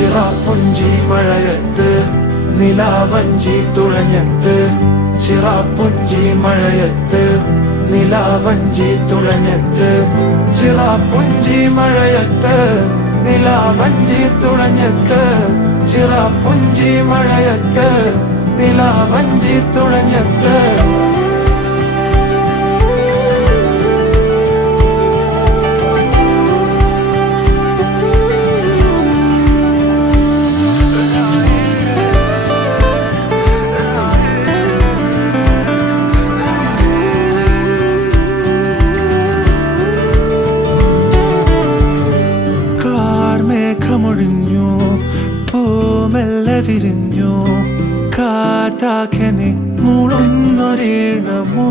ചിറാപ്പുഞ്ചി മഴയത്ത് നിലാവഞ്ചി തുഴഞ്ഞത്ത് ചിറാപ്പുഞ്ചി മഴയത്ത് നിലാവഞ്ചി തുഴഞ്ഞത്ത് ചിറാപ്പുഞ്ചി മഴയത്ത് നിലാവഞ്ചി തുഴഞ്ഞത്ത് ചിറാപ്പുഞ്ചി മഴയത്ത് നിലാവഞ്ചി തുഴഞ്ഞത്ത് മേഘമൊഴിഞ്ഞു പൂമെല്ലെ വിരിഞ്ഞു കാറ്റാകെ നീ മൂളുന്നൊരീണമോ